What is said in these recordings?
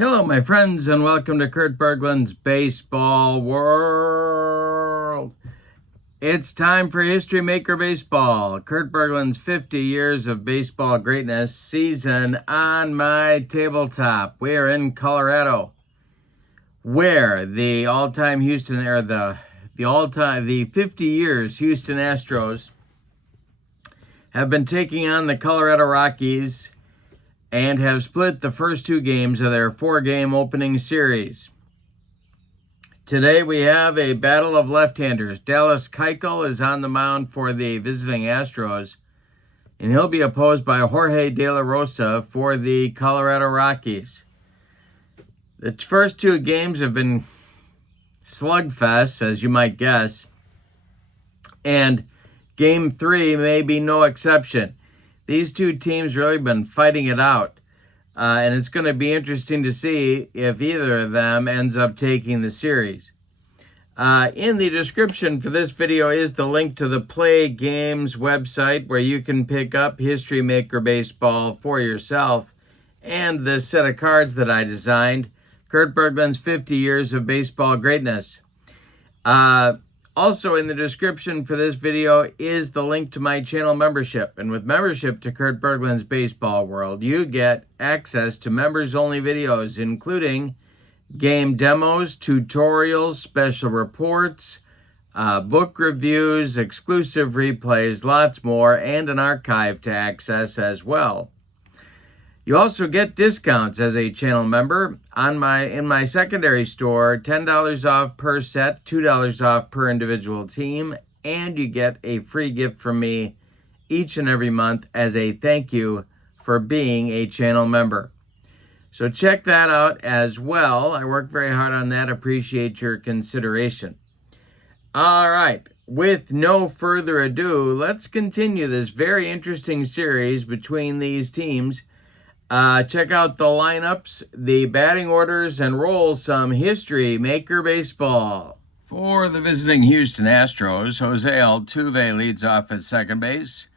Hello, my friends, and welcome to Kurt Berglund's Baseball World. It's time for History Maker Baseball, Kurt Berglund's 50 Years of Baseball Greatness season on my tabletop. We are in Colorado, where the 50 years Houston Astros have been taking on the Colorado Rockies and have split the first two games of their four-game opening series. Today we have a battle of left-handers. Dallas Keuchel is on the mound for the visiting Astros, and he'll be opposed by Jorge De La Rosa for the Colorado Rockies. The first two games have been slugfests, as you might guess, and Game 3 may be no exception. These two teams really been fighting it out, and it's going to be interesting to see if either of them ends up taking the series. In the description for this video is the link to the PLAAY Games website where you can pick up History Maker Baseball for yourself and the set of cards that I designed, Kurt Berglund's 50 Years of Baseball Greatness. Also in the description for this video is the link to my channel membership. And with membership to Kurt Berglund's Baseball World, you get access to members-only videos, including game demos, tutorials, special reports, book reviews, exclusive replays, lots more, and an archive to access as well. You also get discounts as a channel member in my secondary store, $10 off per set, $2 off per individual team, and you get a free gift from me each and every month as a thank you for being a channel member. So check that out as well. I work very hard on that. Appreciate your consideration. All right, with no further ado, let's continue this very interesting series between these teams. Check out the lineups, the batting orders, and roll some History Maker Baseball. For the visiting Houston Astros, Jose Altuve leads off at second base.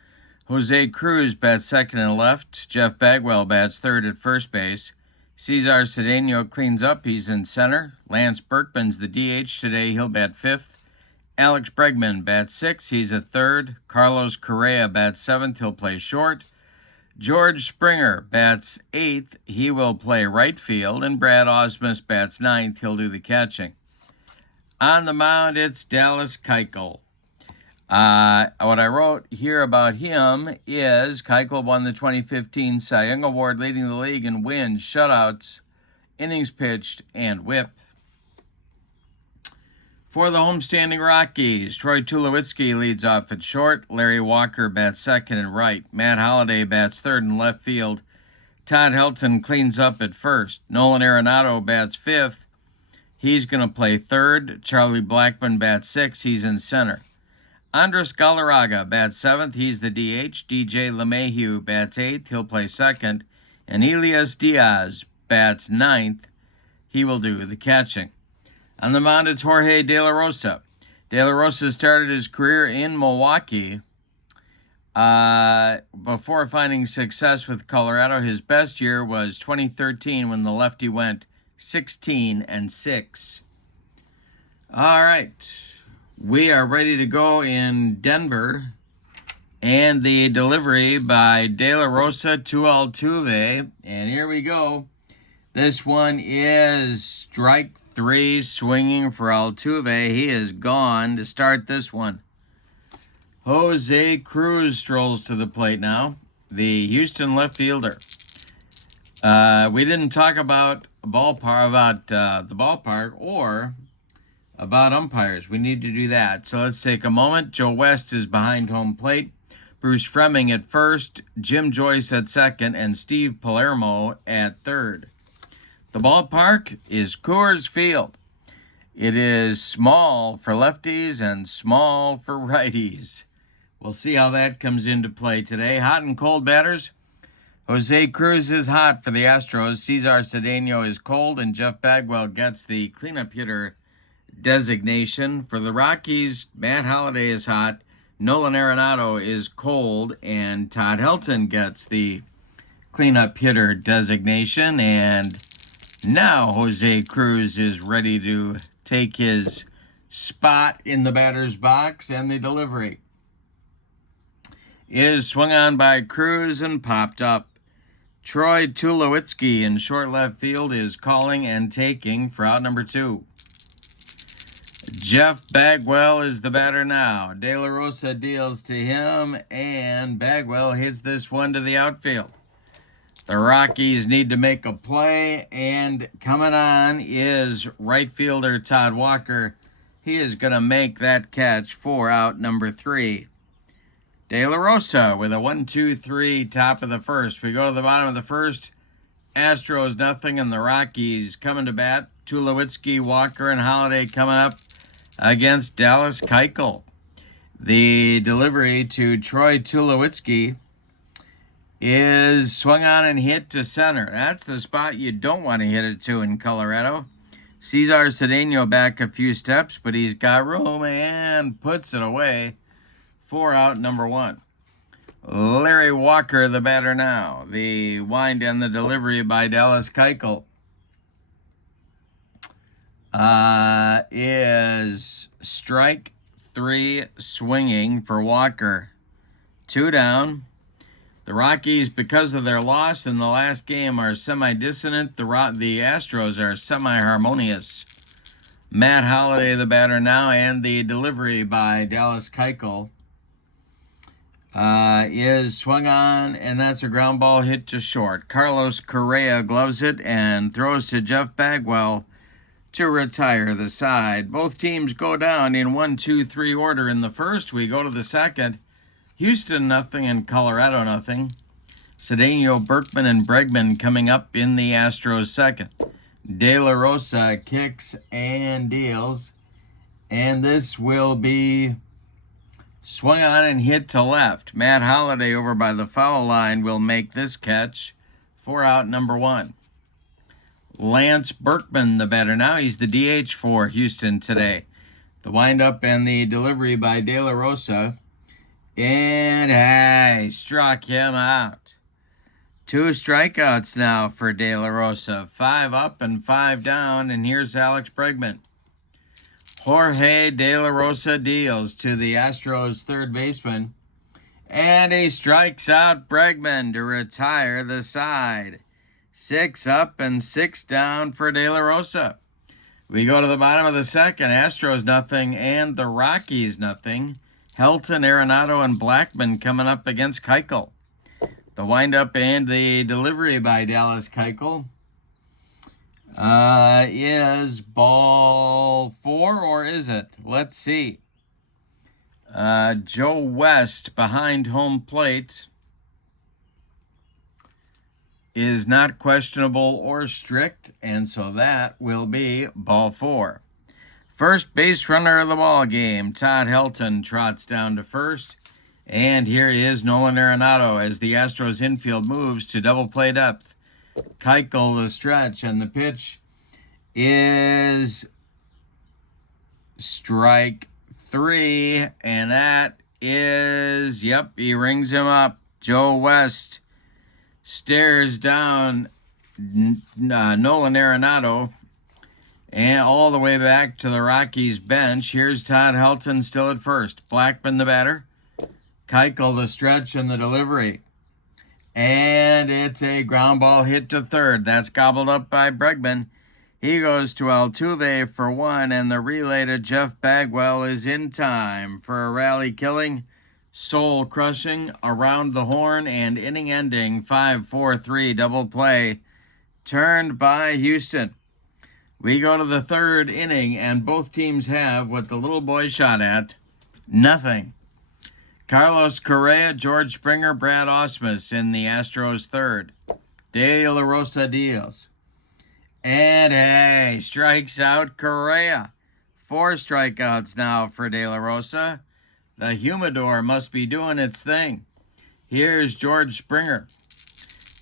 Jose Cruz bats second and left. Jeff Bagwell bats third at first base. Cesar Cedeno cleans up. He's in center. Lance Berkman's the DH today. He'll bat fifth. Alex Bregman bats sixth. He's at third. Carlos Correa bats seventh. He'll play short. George Springer bats eighth. He will play right field. And Brad Ausmus bats ninth. He'll do the catching. On the mound, it's Dallas Keuchel. What I wrote here about him is Keuchel won the 2015 Cy Young Award, leading the league in wins, shutouts, innings pitched, and whip. For the homestanding Rockies, Troy Tulowitzki leads off at short. Larry Walker bats second and right. Matt Holliday bats third and left field. Todd Helton cleans up at first. Nolan Arenado bats fifth. He's going to play third. Charlie Blackmon bats sixth. He's in center. Andres Galarraga bats seventh. He's the DH. DJ LeMahieu bats eighth. He'll play second. And Elias Diaz bats ninth. He will do the catching. On the mound, it's Jorge De La Rosa. De La Rosa started his career in Milwaukee before finding success with Colorado. His best year was 2013 when the lefty went 16-6. All right, we are ready to go in Denver. And the delivery by De La Rosa to Altuve. And here we go. This one is strike three, swinging for Altuve. He is gone to start this one. Jose Cruz strolls to the plate now, the Houston left fielder. We didn't talk about the ballpark or about umpires. We need to do that. So let's take a moment. Joe West is behind home plate. Bruce Fremming at first, Jim Joyce at second, and Steve Palermo at third. The ballpark is Coors Field. It is small for lefties and small for righties. We'll see how that comes into play today. Hot and cold batters. Jose Cruz is hot for the Astros. Cesar Cedeno is cold, and Jeff Bagwell gets the cleanup hitter designation. For the Rockies, Matt Holliday is hot. Nolan Arenado is cold, and Todd Helton gets the cleanup hitter designation. And Now Jose Cruz is ready to take his spot in the batter's box, and the delivery is swung on by Cruz and popped up. Troy Tulowitzki in short left field is calling and taking for out number 2. Jeff Bagwell is the batter now. De La Rosa deals to him, and Bagwell hits this one to the outfield. The Rockies need to make a play, and coming on is right fielder Todd Walker. He is going to make that catch for out number 3. De La Rosa with a 1-2-3 top of the first. We go to the bottom of the first. Astros nothing, and the Rockies coming to bat. Tulowitzki, Walker, and Holiday coming up against Dallas Keuchel. The delivery to Troy Tulowitzki is swung on and hit to center. That's the spot you don't want to hit it to in Colorado. Cesar Cedeno back a few steps, but he's got room and puts it away for out number 1. Larry Walker, the batter now. The wind and the delivery by Dallas Keuchel is strike 3 swinging for Walker. 2 down. The Rockies, because of their loss in the last game, are semi-dissonant. The Astros are semi-harmonious. Matt Holliday, the batter now, and the delivery by Dallas Keuchel is swung on, and that's a ground ball hit to short. Carlos Correa gloves it and throws to Jeff Bagwell to retire the side. Both teams go down in 1-2-3 order in the first. We go to the second. Houston nothing and Colorado nothing. Cedeno, Berkman, and Bregman coming up in the Astros second. De La Rosa kicks and deals, and this will be swung on and hit to left. Matt Holliday over by the foul line will make this catch for out number 1. Lance Berkman, the batter now. He's the DH for Houston today. The windup and the delivery by De La Rosa. And struck him out. 2 strikeouts now for De La Rosa. 5 up and 5 down. And here's Alex Bregman. Jorge De La Rosa deals to the Astros third baseman. And he strikes out Bregman to retire the side. 6 up and 6 down for De La Rosa. We go to the bottom of the second. Astros nothing and the Rockies nothing. Helton, Arenado, and Blackman coming up against Keuchel. The windup and the delivery by Dallas Keuchel is ball 4, or is it? Let's see. Joe West behind home plate is not questionable or strict, and so that will be ball 4. First base runner of the ball game, Todd Helton, trots down to first. And here is Nolan Arenado as the Astros infield moves to double play depth. Keuchel the stretch, and the pitch is strike 3. And that is, he rings him up. Joe West stares down Nolan Arenado and all the way back to the Rockies bench. Here's Todd Helton still at first. Blackman the batter. Keuchel the stretch and the delivery. And it's a ground ball hit to third. That's gobbled up by Bregman. He goes to Altuve for 1, and the relay to Jeff Bagwell is in time for a rally-killing, soul-crushing, around the horn, and inning-ending 5-4-3 double play turned by Houston. We go to the third inning, and both teams have what the little boy shot at, nothing. Carlos Correa, George Springer, Brad Ausmus in the Astros third. De La Rosa deals. And strikes out Correa. 4 strikeouts now for De La Rosa. The humidor must be doing its thing. Here's George Springer.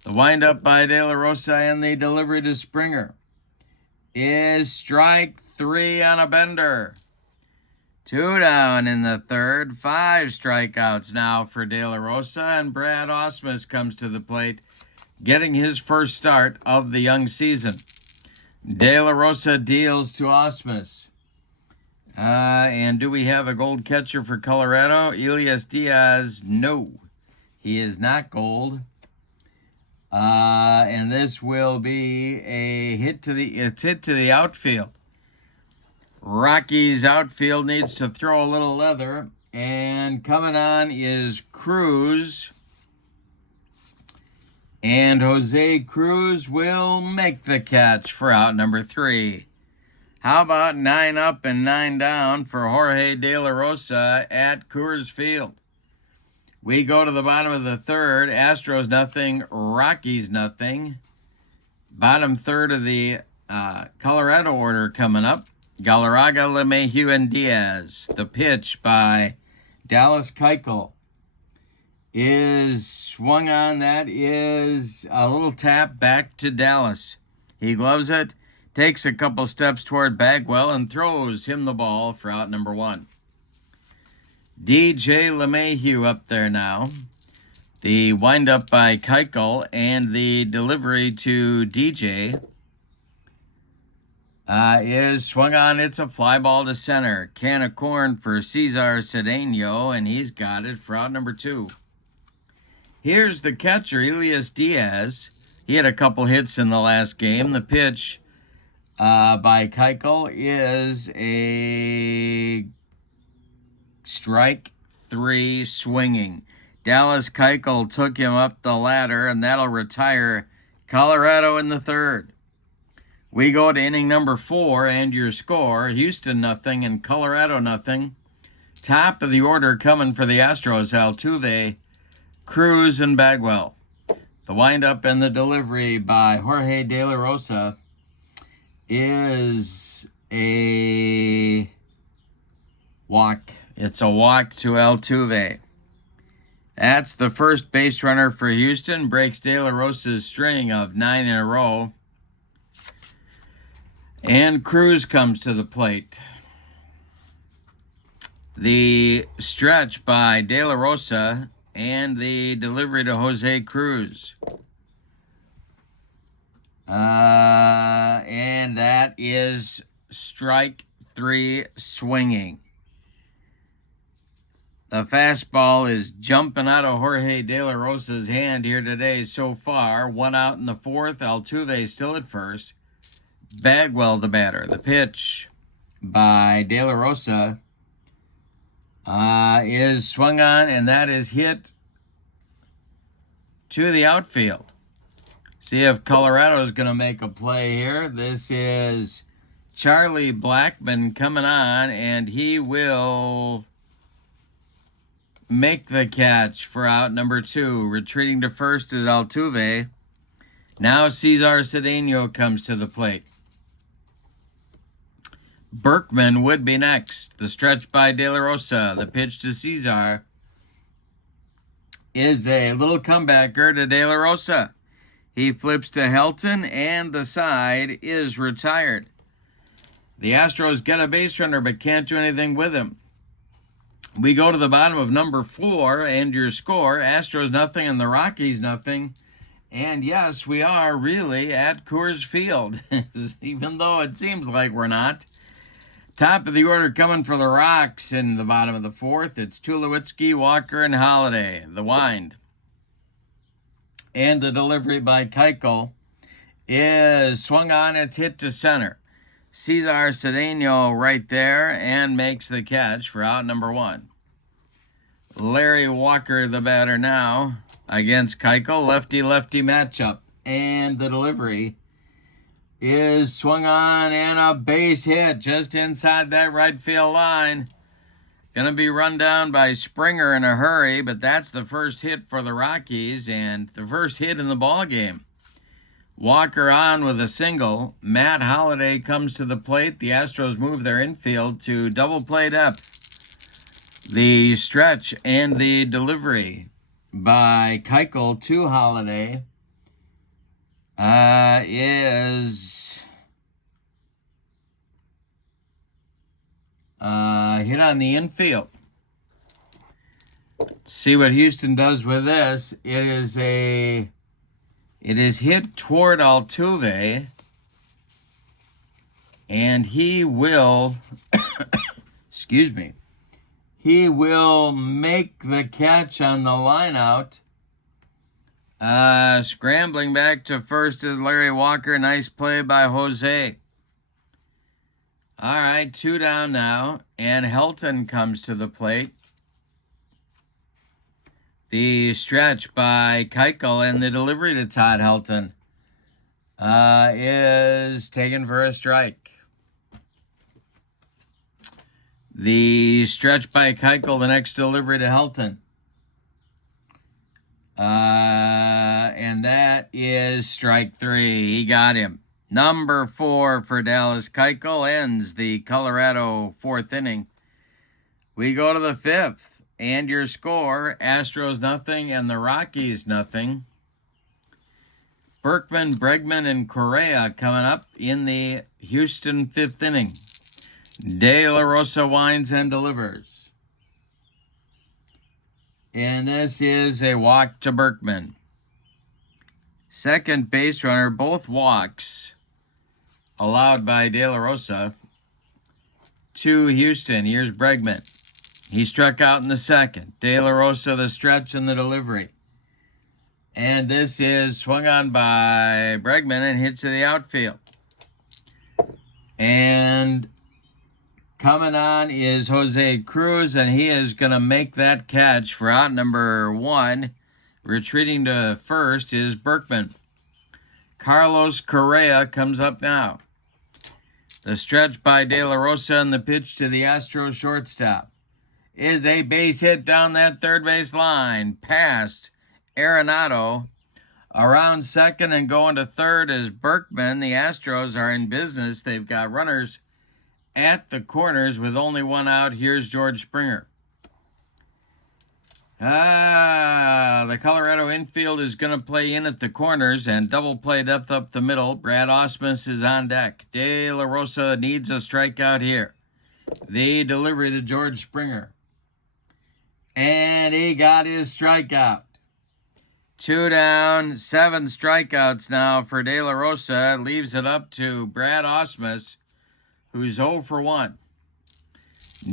The windup by De La Rosa and the delivery to Springer is strike 3 on a bender. 2 down in the third. 5 strikeouts now for De La Rosa, and Brad Ausmus comes to the plate, getting his first start of the young season. De La Rosa deals to Osmus. And do we have a gold catcher for Colorado? Elias Diaz, no. He is not gold. And this will be a hit to the outfield. Rockies outfield needs to throw a little leather. And coming on is Cruz. And Jose Cruz will make the catch for out number 3. How about 9 up and 9 down for Jorge De La Rosa at Coors Field? We go to the bottom of the third. Astros nothing, Rockies nothing. Bottom third of the Colorado order coming up. Galarraga, LeMahieu, and Diaz. The pitch by Dallas Keuchel is swung on. That is a little tap back to Dallas. He gloves it, takes a couple steps toward Bagwell, and throws him the ball for out number 1. DJ LeMahieu up there now. The windup by Keuchel and the delivery to DJ is swung on. It's a fly ball to center. Can of corn for Cesar Cedeno, and he's got it for out number 2. Here's the catcher, Elias Diaz. He had a couple hits in the last game. The pitch by Keuchel is a strike 3 swinging. Dallas Keuchel took him up the ladder, and that'll retire Colorado in the third. We go to inning number 4, and your score, Houston nothing and Colorado nothing. Top of the order coming for the Astros, Altuve, Cruz, and Bagwell. The windup and the delivery by Jorge De La Rosa is a walk. It's a walk to Altuve. That's the first base runner for Houston. Breaks De La Rosa's string of 9 in a row. And Cruz comes to the plate. The stretch by De La Rosa and the delivery to Jose Cruz. And that is strike 3 swinging. The fastball is jumping out of Jorge De La Rosa's hand here today so far. 1 out in the 4th. Altuve still at first. Bagwell the batter. The pitch by De La Rosa is swung on, and that is hit to the outfield. See if Colorado is going to make a play here. This is Charlie Blackmon coming on, and he will make the catch for out number 2. Retreating to first is Altuve. Now Cesar Cedeno comes to the plate. Berkman would be next. The stretch by De La Rosa. The pitch to Cesar is a little comebacker to De La Rosa. He flips to Helton, and the side is retired. The Astros get a base runner but can't do anything with him. We go to the bottom of number 4, and your score, Astros nothing and the Rockies nothing. And yes, we are really at Coors Field, even though it seems like we're not. Top of the order coming for the Rocks in the bottom of the 4th. It's Tulowitzki, Walker, and Holiday. The wind and the delivery by Keuchel is swung on. It's hit to center. Cesar Cedeno right there and makes the catch for out number 1. Larry Walker the batter now against Keuchel. Lefty-lefty matchup. And the delivery is swung on, and a base hit just inside that right field line. Going to be run down by Springer in a hurry, but that's the first hit for the Rockies and the first hit in the ball game. Walker on with a single. Matt Holliday comes to the plate. The Astros move their infield to double play depth. The stretch and the delivery by Keuchel to Holliday is hit on the infield. Let's see what Houston does with this. It is hit toward Altuve, And he will, excuse me, he will make the catch on the line out. Scrambling back to first is Larry Walker. Nice play by Jose. All right, 2 down now, and Helton comes to the plate. The stretch by Keuchel and the delivery to Todd Helton is taken for a strike. The stretch by Keuchel, the next delivery to Helton. And that is strike 3. He got him. Number 4 for Dallas. Keuchel ends the Colorado 4th inning. We go to the 5th, and your score, Astros 0 and the Rockies 0. Berkman, Bregman, and Correa coming up in the Houston 5th inning. De La Rosa winds and delivers. And this is a walk to Berkman. Second base runner, both walks allowed by De La Rosa to Houston. Here's Bregman. He struck out in the second. De La Rosa, the stretch and the delivery. And this is swung on by Bregman and hit to the outfield. And coming on is Jose Cruz, and he is going to make that catch for out number 1. Retreating to first is Berkman. Carlos Correa comes up now. The stretch by De La Rosa and the pitch to the Astros shortstop is a base hit down that third base line. Past Arenado. Around second and going to third is Berkman. The Astros are in business. They've got runners at the corners with only 1 out. Here's George Springer. The Colorado infield is going to play in at the corners and double play depth up the middle. Brad Ausmus is on deck. De La Rosa needs a strikeout here. The delivery to George Springer. And he got his strikeout. 2 down, 7 strikeouts now for De La Rosa. Leaves it up to Brad Ausmus, who's 0 for 1.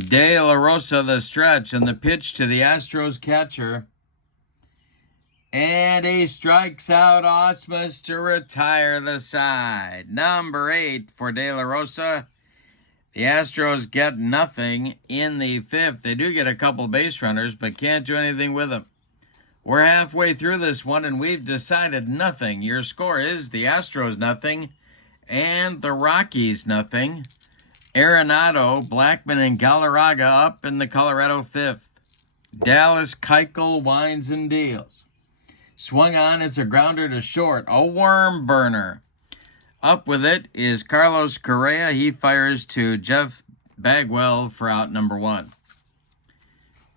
De La Rosa, the stretch, and the pitch to the Astros catcher. And he strikes out Ausmus to retire the side. Number 8 for De La Rosa. The Astros get nothing in the 5th. They do get a couple base runners, but can't do anything with them. We're halfway through this one, and we've decided nothing. Your score is the Astros 0 and the Rockies 0. Arenado, Blackman, and Galarraga up in the Colorado 5th. Dallas, Keuchel winds and deals. Swung on, it's a grounder to short. A worm burner. Up with it is Carlos Correa. He fires to Jeff Bagwell for out number 1.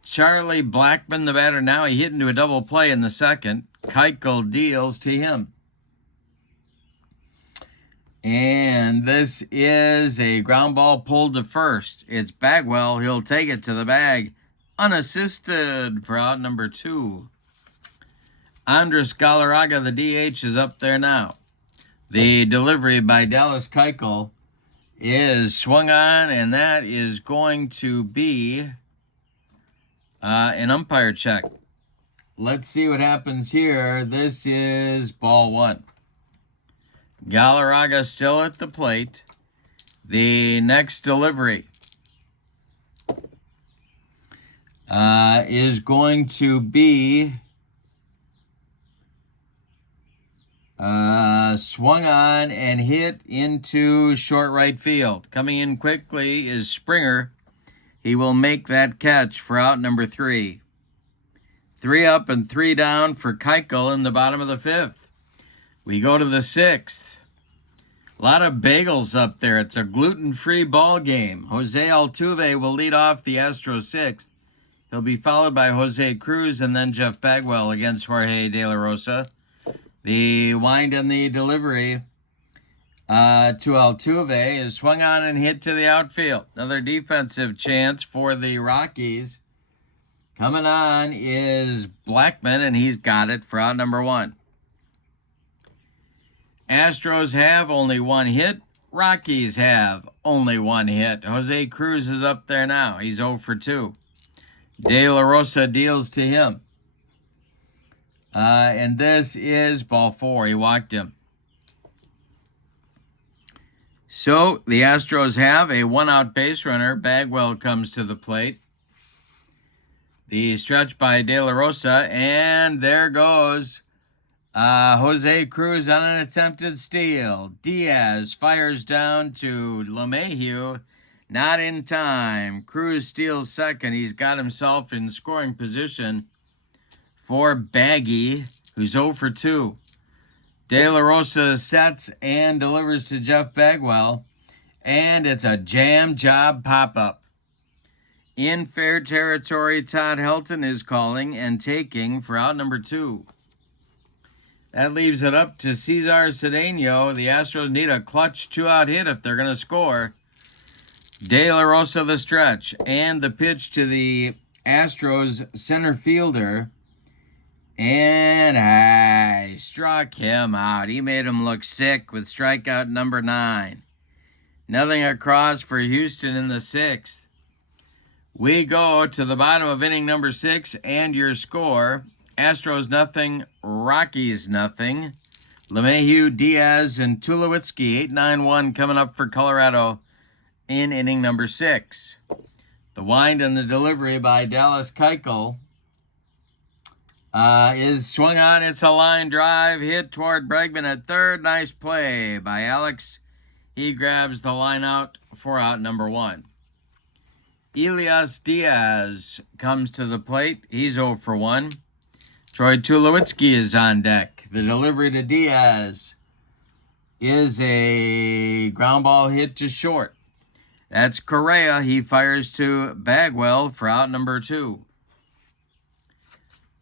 Charlie Blackman, the batter now. He hit into a double play in the second. Keuchel deals to him. And this is a ground ball pulled to first. It's Bagwell. He'll take it to the bag unassisted for out number 2. Andres Galarraga, the DH, is up there now. The delivery by Dallas Keuchel is swung on, and that is going to be an umpire check. Let's see what happens here. This is ball 1. Galarraga still at the plate. The next delivery is going to be swung on and hit into short right field. Coming in quickly is Springer. He will make that catch for out number 3. 3 up and 3 down for Keuchel in the bottom of the 5th. We go to the 6th. A lot of bagels up there. It's a gluten-free ball game. Jose Altuve will lead off the Astros 6th. He'll be followed by Jose Cruz and then Jeff Bagwell against Jorge De La Rosa. The wind and the delivery to Altuve is swung on and hit to the outfield. Another defensive chance for the Rockies. Coming on is Blackman, and he's got it for out number 1. Astros have only 1 hit, Rockies have only one hit. Jose Cruz is up there now. He's 0 for 2. De La Rosa deals to him. And this is ball 4. He walked him. So the Astros have a 1-out base runner. Bagwell comes to the plate. The stretch by De La Rosa, and there goes Jose Cruz on an attempted steal. Diaz fires down to LeMahieu. Not in time. Cruz steals second. He's got himself in scoring position for Baggy, who's 0 for 2. De La Rosa sets and delivers to Jeff Bagwell, and it's a jam job pop-up. In fair territory, Todd Helton is calling and taking for out number 2. That leaves it up to Cesar Cedeno. The Astros need a clutch 2-out hit if they're going to score. De La Rosa the stretch, and the pitch to the Astros center fielder. And I struck him out. He made him look sick with strikeout number 9. Nothing across for Houston in the 6th. We go to the bottom of inning number 6, and your score: Astros nothing, Rockies nothing. LeMahieu, Diaz, and Tulowitzki, 8-9-1 coming up for Colorado in inning number 6. The wind and the delivery by Dallas Keuchel is swung on. It's a line drive hit toward Bregman at third. Nice play by Alex. He grabs the line out for out number 1. Elias Diaz comes to the plate. He's 0 for 1. Troy Tulowitzki is on deck. The delivery to Diaz is a ground ball hit to short. That's Correa. He fires to Bagwell for out number 2.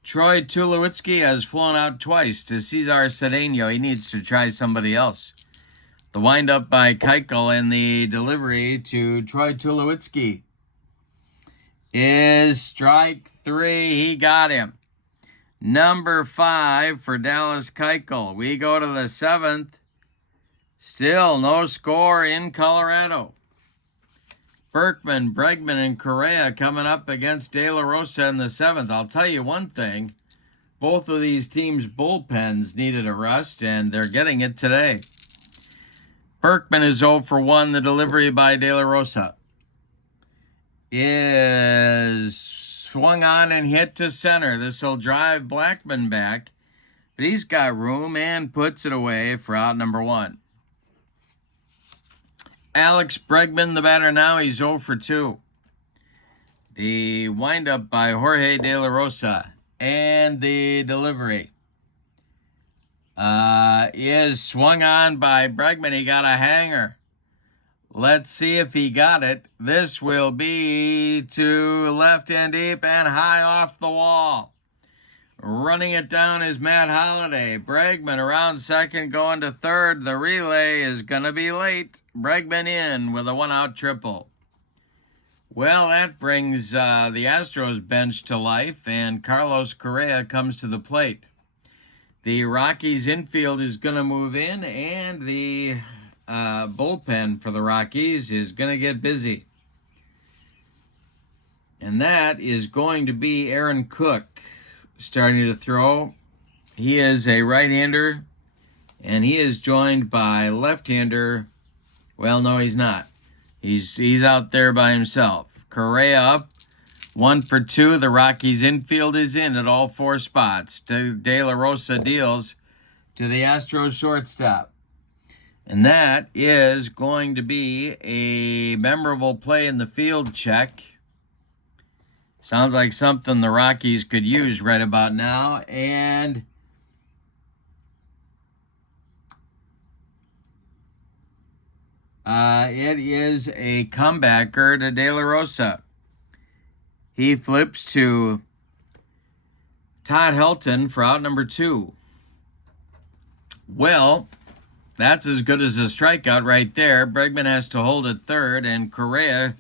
Troy Tulowitzki has flown out twice to Cesar Cedeno. He needs to try somebody else. The windup by Keuchel and the delivery to Troy Tulowitzki is strike 3. He got him. Number 5 for Dallas Keuchel. We go to the 7th. Still no score in Colorado. Berkman, Bregman, and Correa coming up against De La Rosa in the 7th. I'll tell you one thing. Both of these teams' bullpens needed a rest, and they're getting it today. Berkman is 0 for 1. The delivery by De La Rosa is swung on and hit to center. This will drive Blackman back, but he's got room and puts it away for out number 1. Alex Bregman, the batter now, he's 0 for 2. The windup by Jorge De La Rosa and the delivery is swung on by Bregman. He got a hanger. Let's see if he got it. This will be to left and deep and high off the wall. Running it down is Matt Holliday. Bregman around second, going to third. The relay is going to be late. Bregman in with a 1-out triple. Well, that brings the Astros bench to life, and Carlos Correa comes to the plate. The Rockies infield is going to move in, and the bullpen for the Rockies is going to get busy. And that is going to be Aaron Cook starting to throw. He is a right-hander, and he is joined by left-hander. Well, no, he's not. He's out there by himself. Correa up, 1 for 2. The Rockies infield is in at all 4 spots. De La Rosa deals to the Astros shortstop. And that is going to be a memorable play in the field check. Sounds like something the Rockies could use right about now. And it is a comebacker to De La Rosa. He flips to Todd Helton for out number 2. Well, that's as good as a strikeout right there. Bregman has to hold at third, and Correa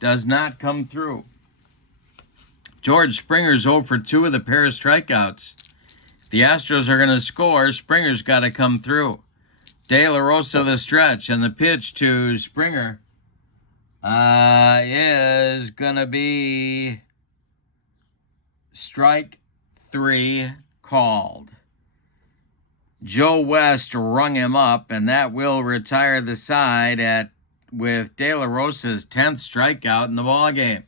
does not come through. George Springer's 0 for 2 with a pair of strikeouts. If the Astros are going to score, Springer's got to come through. De La Rosa the stretch, and the pitch to Springer is going to be strike 3 called. Joe West rung him up, and that will retire the side with De La Rosa's 10th strikeout in the ballgame.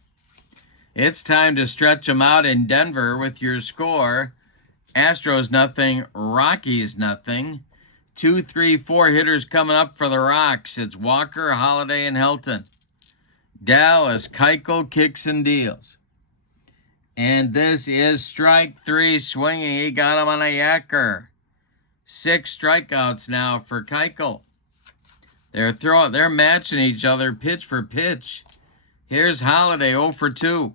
It's time to stretch them out in Denver with your score. Astros nothing, Rockies nothing. 2, 3, 4 hitters coming up for the Rocks. It's Walker, Holiday, and Helton. Dallas, Keuchel, kicks and deals. And this is strike 3 swinging. He got him on a yacker. 6 strikeouts now for Keuchel. They're matching each other pitch for pitch. Here's Holiday 0 for 2.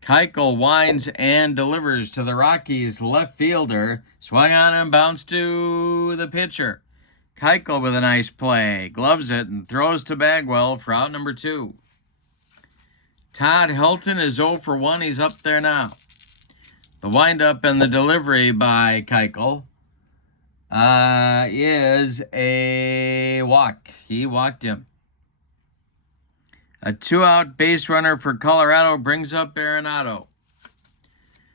Keuchel winds and delivers to the Rockies left fielder. Swung on and bounced to the pitcher. Keuchel with a nice play. Gloves it and throws to Bagwell for out number 2. Todd Helton is 0 for 1. He's up there now. The windup and the delivery by Keuchel is a walk. He walked him. A 2-out base runner for Colorado brings up Arenado.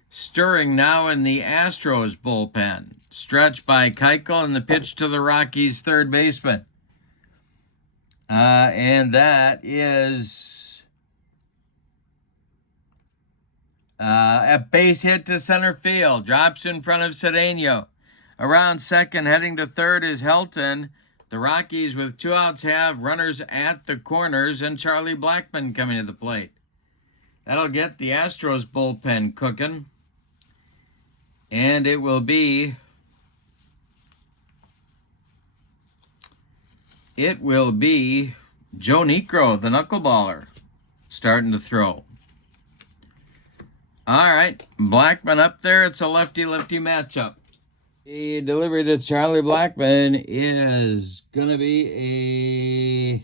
Stirring now in the Astros bullpen. Stretch by Keuchel and the pitch to the Rockies' third baseman. And that is a base hit to center field. Drops in front of Cedeno. Around second, heading to third is Helton. The Rockies, with 2 outs, have runners at the corners and Charlie Blackmon coming to the plate. That'll get the Astros bullpen cooking. And it will be Joe Niekro, the knuckleballer, starting to throw. All right, Blackmon up there. It's a lefty-lefty matchup. The delivery to Charlie Blackmon is going to be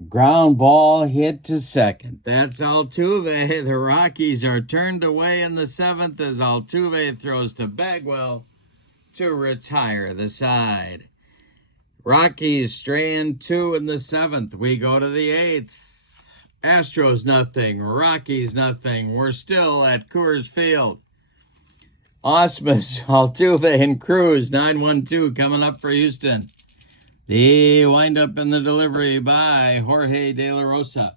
a ground ball hit to second. That's Altuve. The Rockies are turned away in the 7th as Altuve throws to Bagwell to retire the side. Rockies straying 2 in the 7th. We go to the 8th. Astros nothing, Rockies nothing. We're still at Coors Field. Osmus, Altuve, and Cruz, 9-1-2 coming up for Houston. The windup and the delivery by Jorge De La Rosa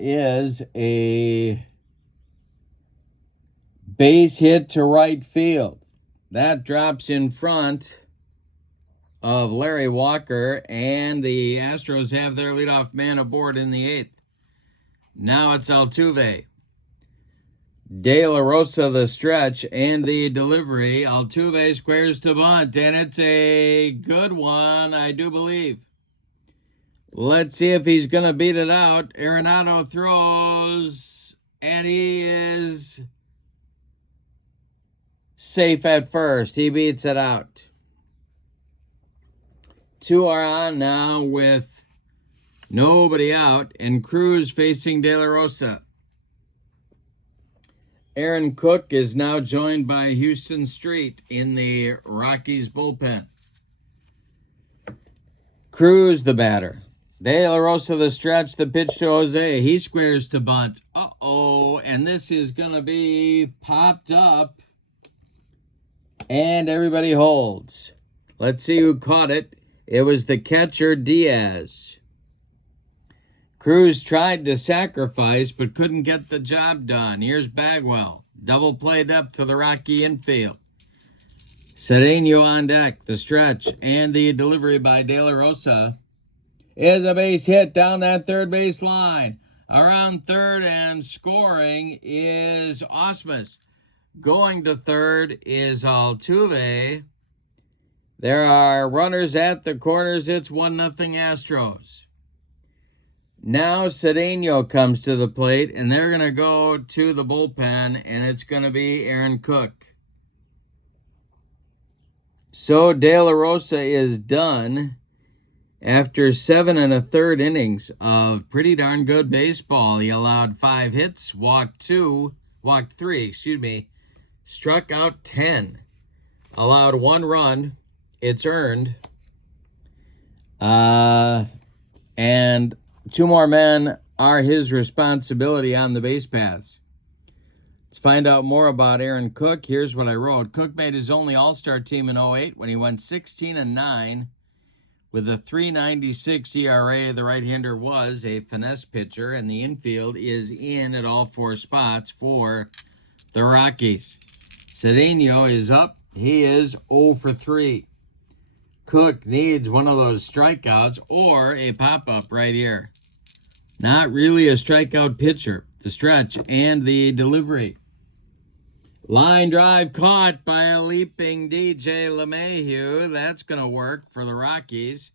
is a base hit to right field. That drops in front of Larry Walker, and the Astros have their leadoff man aboard in the 8th. Now it's Altuve. De La Rosa the stretch and the delivery. Altuve squares to bunt, and it's a good one, I do believe. Let's see if he's going to beat it out. Arenado throws, and he is safe at first. He beats it out. 2 are on now with nobody out, and Cruz facing De La Rosa. Aaron Cook is now joined by Houston Street in the Rockies bullpen. Cruz the batter. De La Rosa the stretch, the pitch to Jose. He squares to bunt. Uh-oh, and this is going to be popped up, and everybody holds. Let's see who caught it. It was the catcher, Diaz. Cruz tried to sacrifice, but couldn't get the job done. Here's Bagwell. Double play depth for the Rocky infield. Cedeno on deck. The stretch and the delivery by De La Rosa is a base hit down that third base line. Around third and scoring is Osmus. Going to third is Altuve. There are runners at the corners. It's 1-0 Astros. Now Cedeno comes to the plate, and they're going to go to the bullpen, and it's going to be Aaron Cook. So De La Rosa is done after 7 1/3 innings of pretty darn good baseball. He allowed 5 hits, walked 3, Struck out 10. Allowed 1 run. It's earned. And 2 more men are his responsibility on the base paths. Let's find out more about Aaron Cook. Here's what I wrote. Cook made his only All-Star team in 08 when he went 16-9 with a 3.96 ERA. The right-hander was a finesse pitcher, and the infield is in at all 4 spots for the Rockies. Cedeno is up. He is 0 for 3. Cook needs one of those strikeouts or a pop-up right here. Not really a strikeout pitcher. The stretch and the delivery. Line drive caught by a leaping DJ LeMahieu. That's going to work for the Rockies.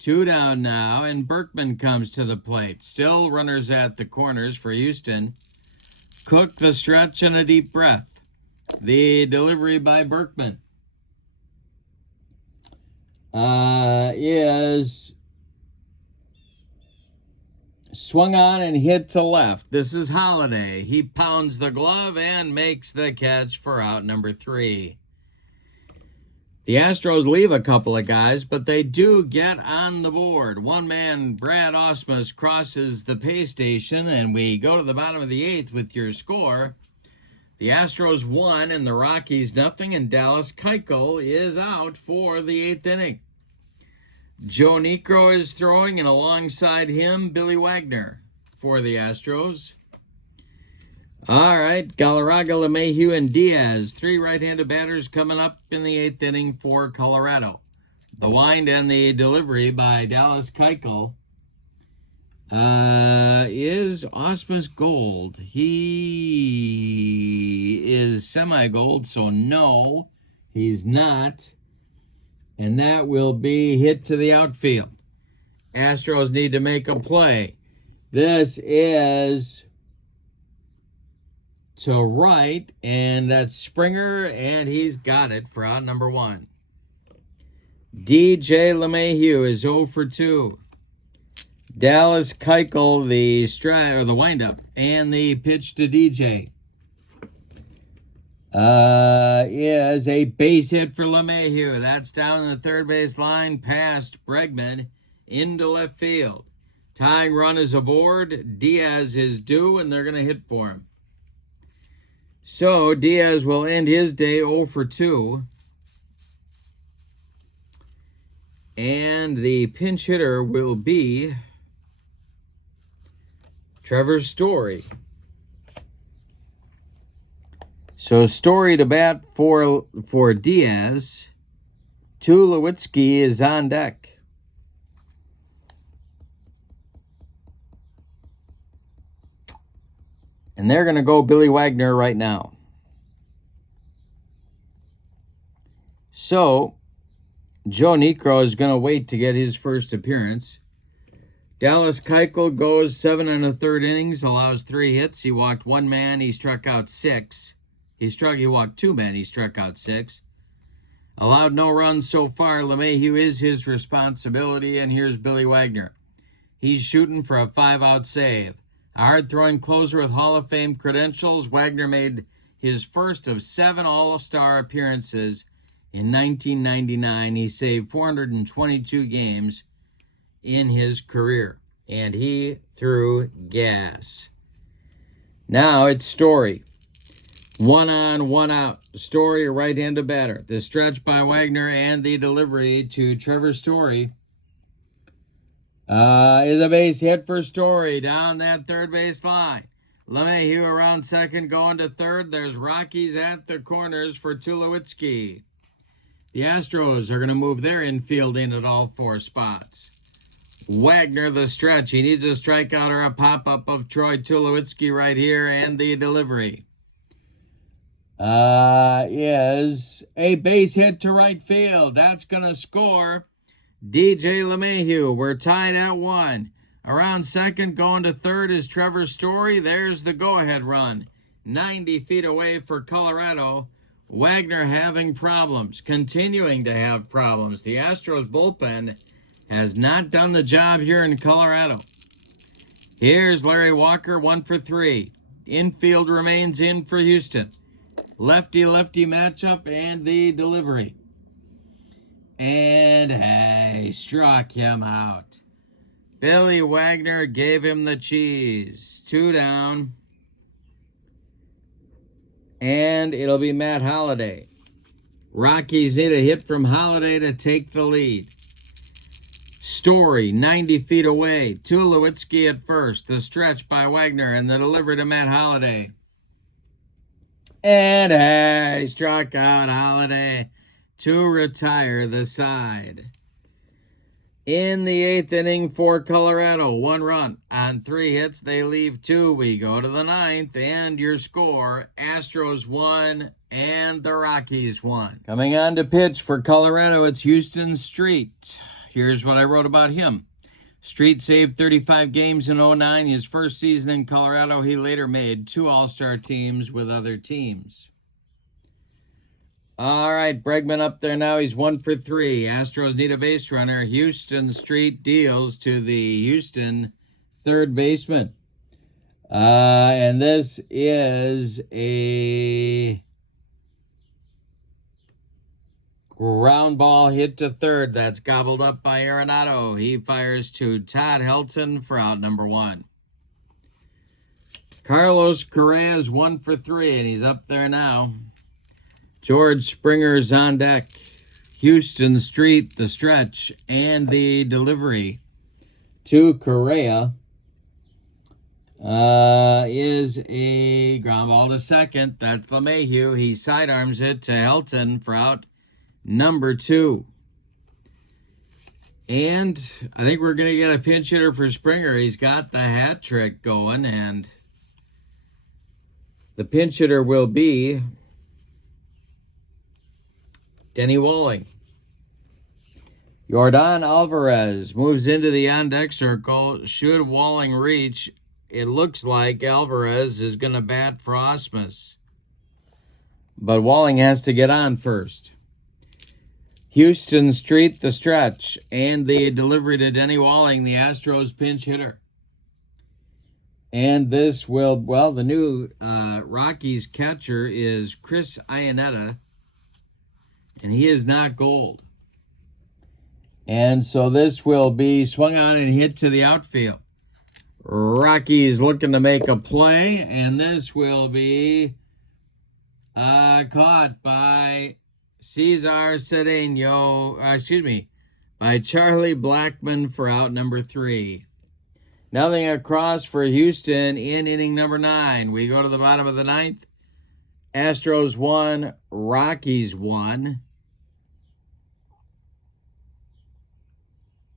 2 down now, and Berkman comes to the plate. Still runners at the corners for Houston. Cook the stretch and a deep breath. The delivery by Berkman is swung on and hit to left. This is Holiday. He pounds the glove and makes the catch for out number 3. The Astros leave a couple of guys, but they do get on the board. One man, Brad Ausmus, crosses the pay station, and we go to the bottom of the 8th with your score. The Astros 1 and the Rockies nothing, and Dallas Keuchel is out for the 8th inning. Joe Niekro is throwing, and alongside him, Billy Wagner for the Astros. All right, Galarraga, LeMahieu, and Diaz. 3 right-handed batters coming up in the 8th inning for Colorado. The wind and the delivery by Dallas Keuchel is Ausmus Gold. He is semi-gold, so no, he's not. And that will be hit to the outfield. Astros need to make a play. This is to right, and that's Springer, and he's got it for out number 1. DJ LeMahieu is 0 for 2. Dallas Keuchel, the windup, and the pitch to DJ is a base hit for LeMahieu. That's down the third base line past Bregman into left field. Tying run is aboard. Diaz is due, and they're going to hit for him. So Diaz will end his day 0 for 2. And the pinch hitter will be Trevor Story. So Story to bat for Diaz. Tulowitzki is on deck. And they're going to go Billy Wagner right now. So Joe Niekro is going to wait to get his first appearance. Dallas Keuchel goes 7 1/3 innings, allows 3 hits. He walked 1 man. He struck out 6. He walked 2 men. He struck out 6. Allowed no runs so far. LeMahieu is his responsibility, and here's Billy Wagner. He's shooting for a 5-out save. A hard-throwing closer with Hall of Fame credentials, Wagner made his first of 7 All-Star appearances in 1999. He saved 422 games in his career, and he threw gas. Now it's Story. 1 on, 1 out. Story, a right-handed batter. The stretch by Wagner and the delivery to Trevor Story is a base hit for Story down that third base line. LeMahieu around second, going to third. There's Rockies at the corners for Tulowitzki. The Astros are going to move their infield in at all 4 spots. Wagner the stretch. He needs a strikeout or a pop-up of Troy Tulowitzki right here, and the delivery is a base hit to right field. That's going to score DJ LeMahieu. We're tied at 1. Around second, going to third is Trevor Story. There's the go-ahead run. 90 feet away for Colorado. Wagner having problems, continuing to have problems. The Astros bullpen has not done the job here in Colorado. Here's Larry Walker, 1 for 3. Infield remains in for Houston. Lefty-lefty matchup and the delivery. And hey, struck him out. Billy Wagner gave him the cheese. 2 down. And it'll be Matt Holliday. Rockies need a hit from Holliday to take the lead. Story, 90 feet away. Tulowitzki at first. The stretch by Wagner and the delivery to Matt Holliday. And hey, struck out Holliday to retire the side. In the 8th inning for Colorado, 1 run on 3 hits. They leave 2. We go to the 9th, and your score, Astros 1 and the Rockies 1. Coming on to pitch for Colorado, it's Houston Street. Here's what I wrote about him. Street saved 35 games in 2009. His first season in Colorado, he later made 2 All-Star teams with other teams. All right, Bregman up there now. He's 1 for 3. Astros need a base runner. Houston Street deals to the Houston third baseman. And this is a ground ball hit to third. That's gobbled up by Arenado. He fires to Todd Helton for out number 1. Carlos Correa is 1 for 3, and he's up there now. George Springer's on deck. Houston Street, the stretch, and the delivery to Correa is a ground ball to second. That's LeMahieu. He sidearms it to Helton for out number 2. And I think we're going to get a pinch hitter for Springer. He's got the hat trick going, and the pinch hitter will be Denny Walling. Yordan Alvarez moves into the on-deck circle. Should Walling reach, it looks like Alvarez is going to bat for Ausmus. But Walling has to get on first. Houston Street, the stretch, and the delivery to Denny Walling, the Astros pinch hitter. And this will, well, the new Rockies catcher is Chris Iannetta, and he is not gold. And so this will be swung on and hit to the outfield. Rockies looking to make a play, and this will be caught by Cesar Cedeno, by Charlie Blackmon for out number 3. Nothing across for Houston in inning number 9. We go to the bottom of the 9th. Astros 1, Rockies 1.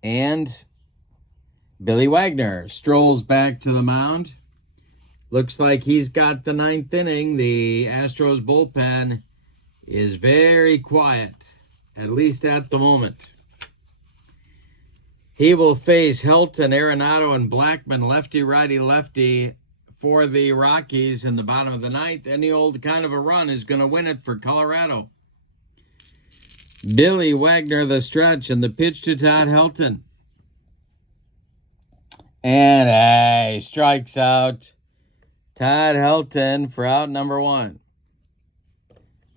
And Billy Wagner strolls back to the mound. Looks like he's got the 9th inning. The Astros bullpen is very quiet, at least at the moment. He will face Helton, Arenado, and Blackmon, lefty, righty, lefty, for the Rockies in the bottom of the 9th. Any old kind of a run is going to win it for Colorado. Billy Wagner, the stretch, and the pitch to Todd Helton. And hey, strikes out Todd Helton for out number 1.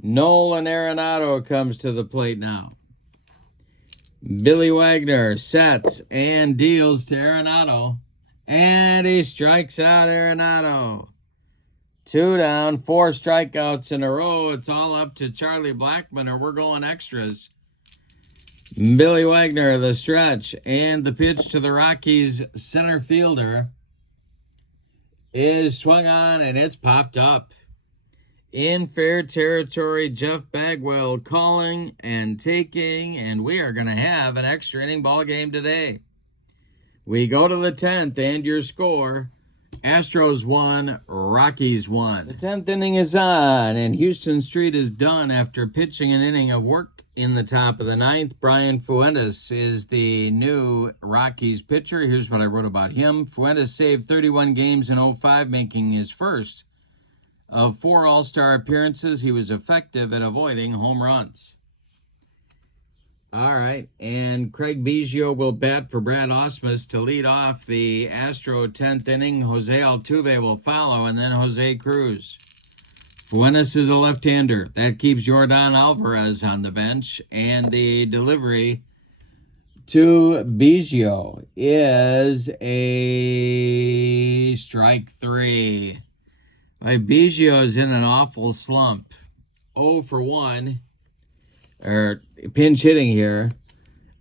Nolan Arenado comes to the plate now. Billy Wagner sets and deals to Arenado. And he strikes out Arenado. 2 down, 4 strikeouts in a row. It's all up to Charlie Blackmon, or we're going extras. Billy Wagner, the stretch, and the pitch to the Rockies center fielder is swung on, and it's popped up. In fair territory, Jeff Bagwell calling and taking, and we are going to have an extra inning ball game today. We go to the 10th, and your score, Astros 1, Rockies 1. The 10th inning is on, and Houston Street is done after pitching an inning of work in the top of the 9th. Brian Fuentes is the new Rockies pitcher. Here's what I wrote about him. Fuentes saved 31 games in 2005, making his first of 4 All-Star appearances. He was effective at avoiding home runs. All right, and Craig Biggio will bat for Brad Ausmus to lead off the Astro 10th inning. Jose Altuve will follow, and then Jose Cruz. Fuentes is a left-hander. That keeps Yordan Alvarez on the bench. And the delivery to Biggio is a strike 3. Biggio is in an awful slump. 0 for 1, or pinch hitting here.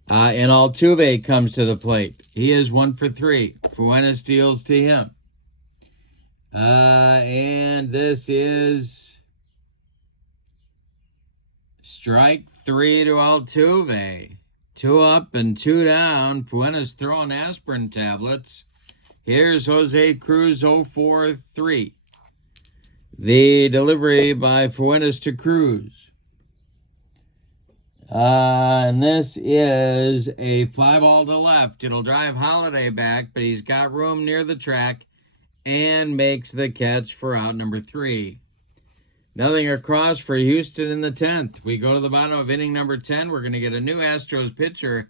And Altuve comes to the plate. He is 1 for 3. Fuentes deals to him. And this is strike 3 to Altuve. 2 up and 2 down. Fuentes throwing aspirin tablets. Here's Jose Cruz, 0 for 3. The delivery by Fuentes to Cruz. And this is a fly ball to left. It'll drive Holiday back, but he's got room near the track and makes the catch for out number 3. Nothing across for Houston in the 10th. We go to the bottom of inning number 10. We're going to get a new Astros pitcher,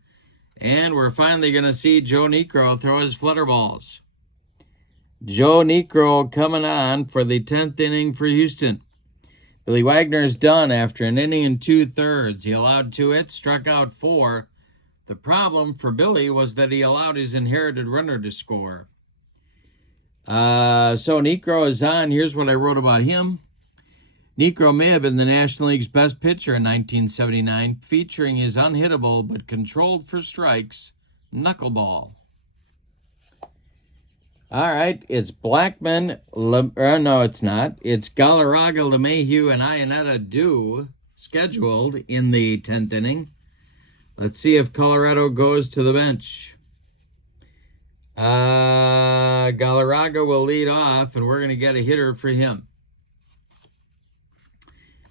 and we're finally going to see Joe Niekro throw his flutter balls. Joe Niekro coming on for the 10th inning for Houston. Billy Wagner's done after an inning and 2/3. He allowed 2 hits, struck out 4. The problem for Billy was that he allowed his inherited runner to score. So Niekro is on. Here's what I wrote about him. Niekro may have been the National League's best pitcher in 1979, featuring his unhittable but controlled for strikes knuckleball. All right, it's Blackman, no, it's not. It's Galarraga, LeMahieu, and Iannetta scheduled in the 10th inning. Let's see if Colorado goes to the bench. Galarraga will lead off, and we're going to get a hitter for him.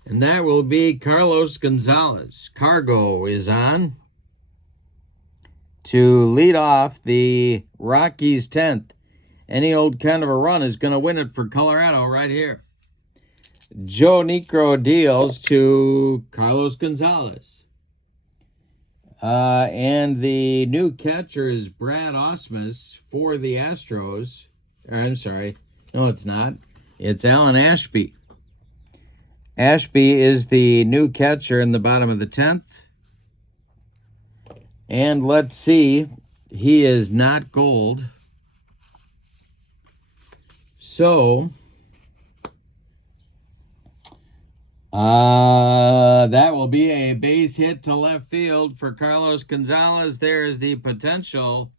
And that will be Carlos Gonzalez. Cargo is on to lead off the Rockies' 10th. Any old kind of a run is going to win it for Colorado right here. Joe Niekro deals to Carlos Gonzalez. And the new catcher is Brad Ausmus for the Astros. I'm sorry. No, it's not. It's Alan Ashby. Ashby is the new catcher in the bottom of the 10th. And let's see. He is not gold. So, that will be a base hit to left field for Carlos Gonzalez. There is the potential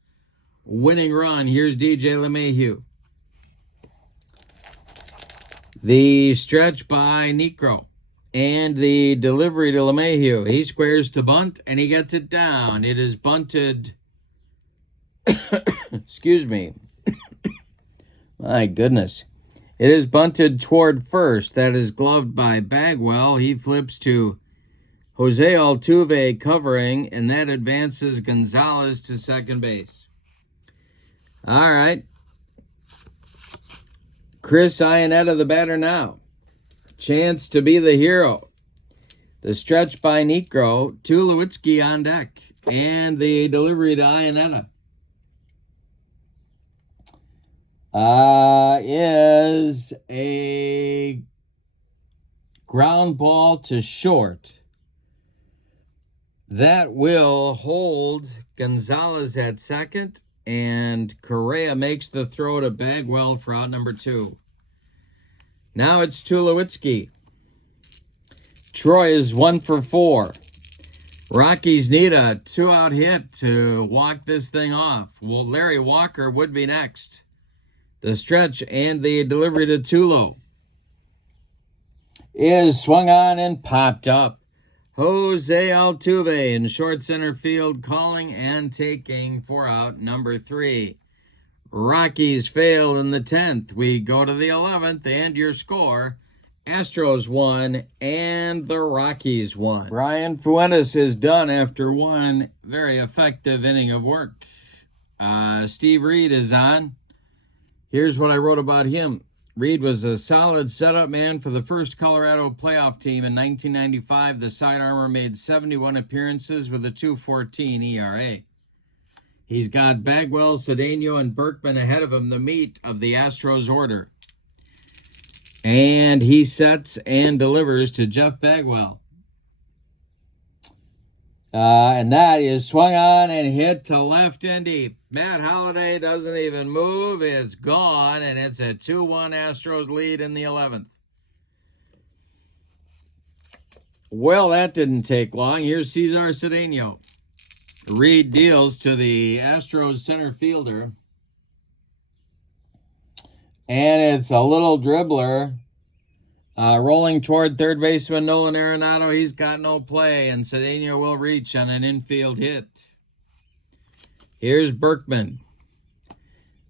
winning run. Here's DJ LeMahieu. The stretch by Niekro. And the delivery to LeMahieu. He squares to bunt, and he gets it down. It is bunted. Excuse me. My goodness. It is bunted toward first. That is gloved by Bagwell. He flips to Jose Altuve covering, and that advances Gonzalez to second base. All right. Chris Iannetta, the batter now. Chance to be the hero. The stretch by Niekro. Tulowitzki on deck. And the delivery to Iannetta. Is a ground ball to short. That will hold Gonzalez at second, and Correa makes the throw to Bagwell for out number 2. Now it's Tulowitzki. Troy is 1 for 4. Rockies need a 2-out hit to walk this thing off. Well, Larry Walker would be next. The stretch and the delivery to Tulo is swung on and popped up. Jose Altuve in short center field, calling and taking for out number 3. Rockies fail in the 10th. We go to the 11th, and your score, Astros 1 and the Rockies 1. Brian Fuentes is done after one very effective inning of work. Steve Reed is on. Here's what I wrote about him. Reed was a solid setup man for the first Colorado playoff team in 1995. The sidearmer made 71 appearances with a 2.14 ERA. He's got Bagwell, Cedeno, and Berkman ahead of him, the meat of the Astros order. And he sets and delivers to Jeff Bagwell. And that is swung on and hit to left and deep. Matt Holliday doesn't even move. It's gone, and it's a 2-1 Astros lead in the 11th. Well, that didn't take long. Here's Cesar Cedeno. Reed deals to the Astros center fielder. And it's a little dribbler. Rolling toward third baseman Nolan Arenado. He's got no play, and Cedeno will reach on an infield hit. Here's Berkman.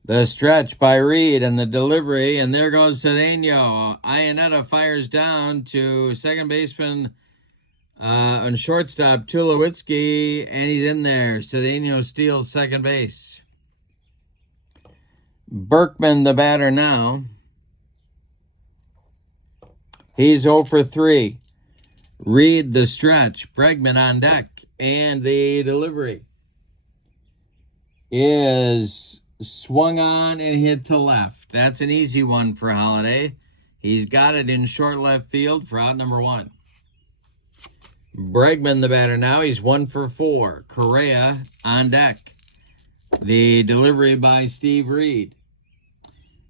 The stretch by Reed and the delivery, and there goes Cedeno. Iannetta fires down to second baseman and shortstop Tulowitzki, and he's in there. Cedeno steals second base. Berkman, the batter now. He's 0 for 3. Reed the stretch. Bregman on deck. And the delivery is swung on and hit to left. That's an easy one for Holliday. He's got it in short left field for out number 1. Bregman the batter now. He's 1 for 4. Correa on deck. The delivery by Steve Reed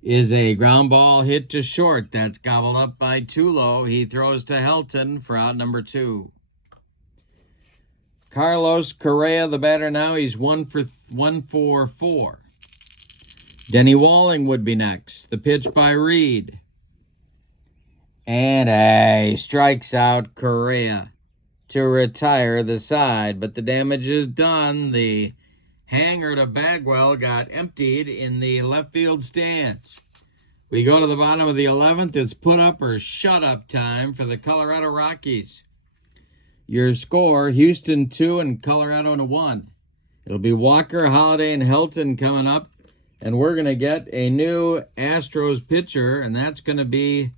is a ground ball hit to short. That's gobbled up by Tulo. He throws to Helton for out number 2. Carlos Correa, the batter now. He's 1 for 4. Denny Walling would be next. The pitch by Reed. And he strikes out Correa to retire the side. But the damage is done. The hanger to Bagwell got emptied in the left field stands. We go to the bottom of the 11th. It's put up or shut up time for the Colorado Rockies. Your score, Houston 2 and Colorado 1. It'll be Walker, Holliday, and Helton coming up. And we're going to get a new Astros pitcher, and that's going to be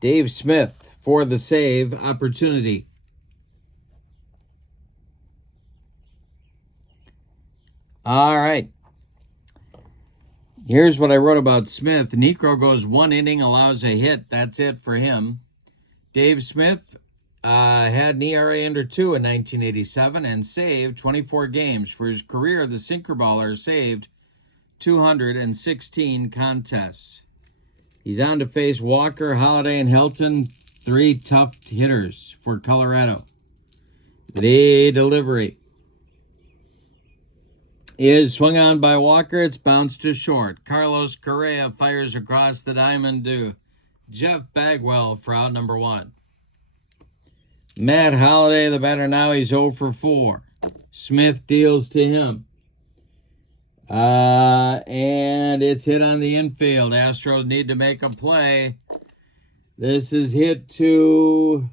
Dave Smith for the save opportunity. All right. Here's what I wrote about Smith. Niekro goes 1 inning, allows a hit. That's it for him. Dave Smith had an ERA under 2 in 1987 and saved 24 games. For his career, the sinker baller saved 216 contests. He's on to face Walker, Holliday, and Helton, 3 tough hitters for Colorado. The delivery is swung on by Walker. It's bounced to short. Carlos Correa fires across the diamond to Jeff Bagwell for out number 1. Matt Holliday, the batter now, he's 0 for 4. Smith deals to him. And it's hit on the infield. Astros need to make a play. This is hit to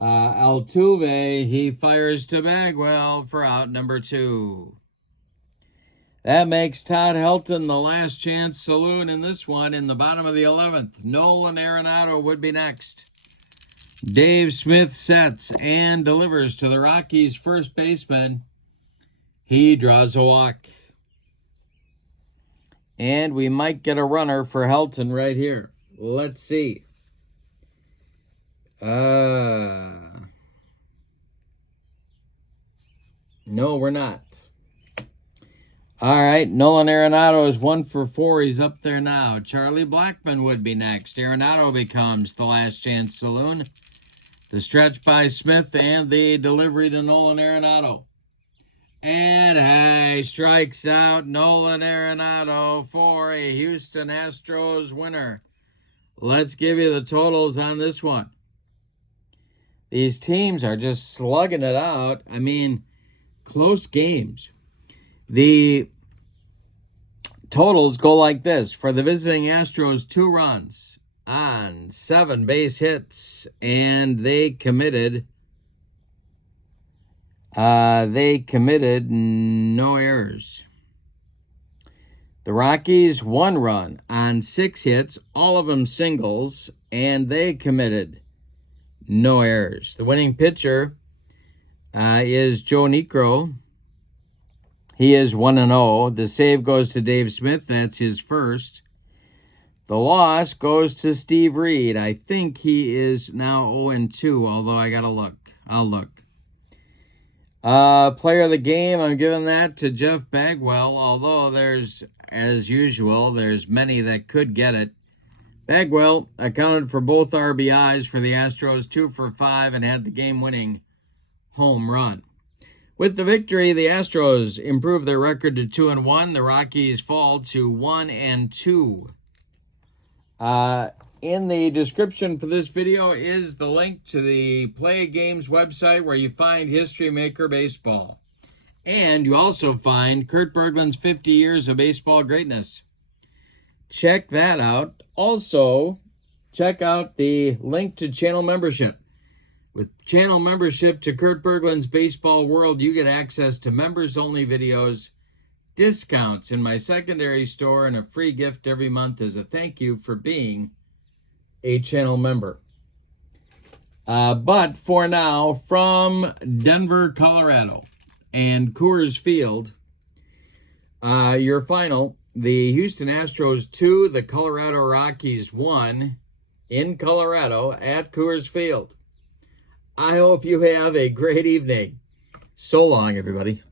Altuve. He fires to Bagwell for out number 2. That makes Todd Helton the last chance saloon in this one in the bottom of the 11th. Nolan Arenado would be next. Dave Smith sets and delivers to the Rockies' first baseman. He draws a walk. And we might get a runner for Helton right here. Let's see. No, we're not. All right, Nolan Arenado is 1 for 4. He's up there now. Charlie Blackmon would be next. Arenado becomes the last chance saloon. The stretch by Smith and the delivery to Nolan Arenado. And he strikes out Nolan Arenado for a Houston Astros winner. Let's give you the totals on this one. These teams are just slugging it out. I mean, close games. The totals go like this. For the visiting Astros, 2 runs on 7 base hits, and they committed no errors. The Rockies, 1 run on 6 hits, all of them singles, and they committed no errors. The winning pitcher, is Joe Niekro. He is 1-0. The save goes to Dave Smith. That's his first. The loss goes to Steve Reed. I think he is now 0-2, although I got to look. I'll look. Player of the game, I'm giving that to Jeff Bagwell, although there's, as usual, there's many that could get it. Bagwell accounted for both RBIs for the Astros, 2 for 5, and had the game-winning home run. With the victory, the Astros improved their record to 2-1. The Rockies fall to 1-2. In the description for this video is the link to the PLAAY Games website where you find History Maker Baseball. And you also find Kurt Berglund's 50 Years of Baseball Greatness. Check that out. Also, check out the link to channel membership. With channel membership to Kurt Berglund's Baseball World, you get access to members-only videos, discounts in my secondary store, and a free gift every month as a thank you for being a channel member. But for now, from Denver, Colorado, and Coors Field, your final, the Houston Astros 2, the Colorado Rockies 1 in Colorado at Coors Field. I hope you have a great evening. So long, everybody.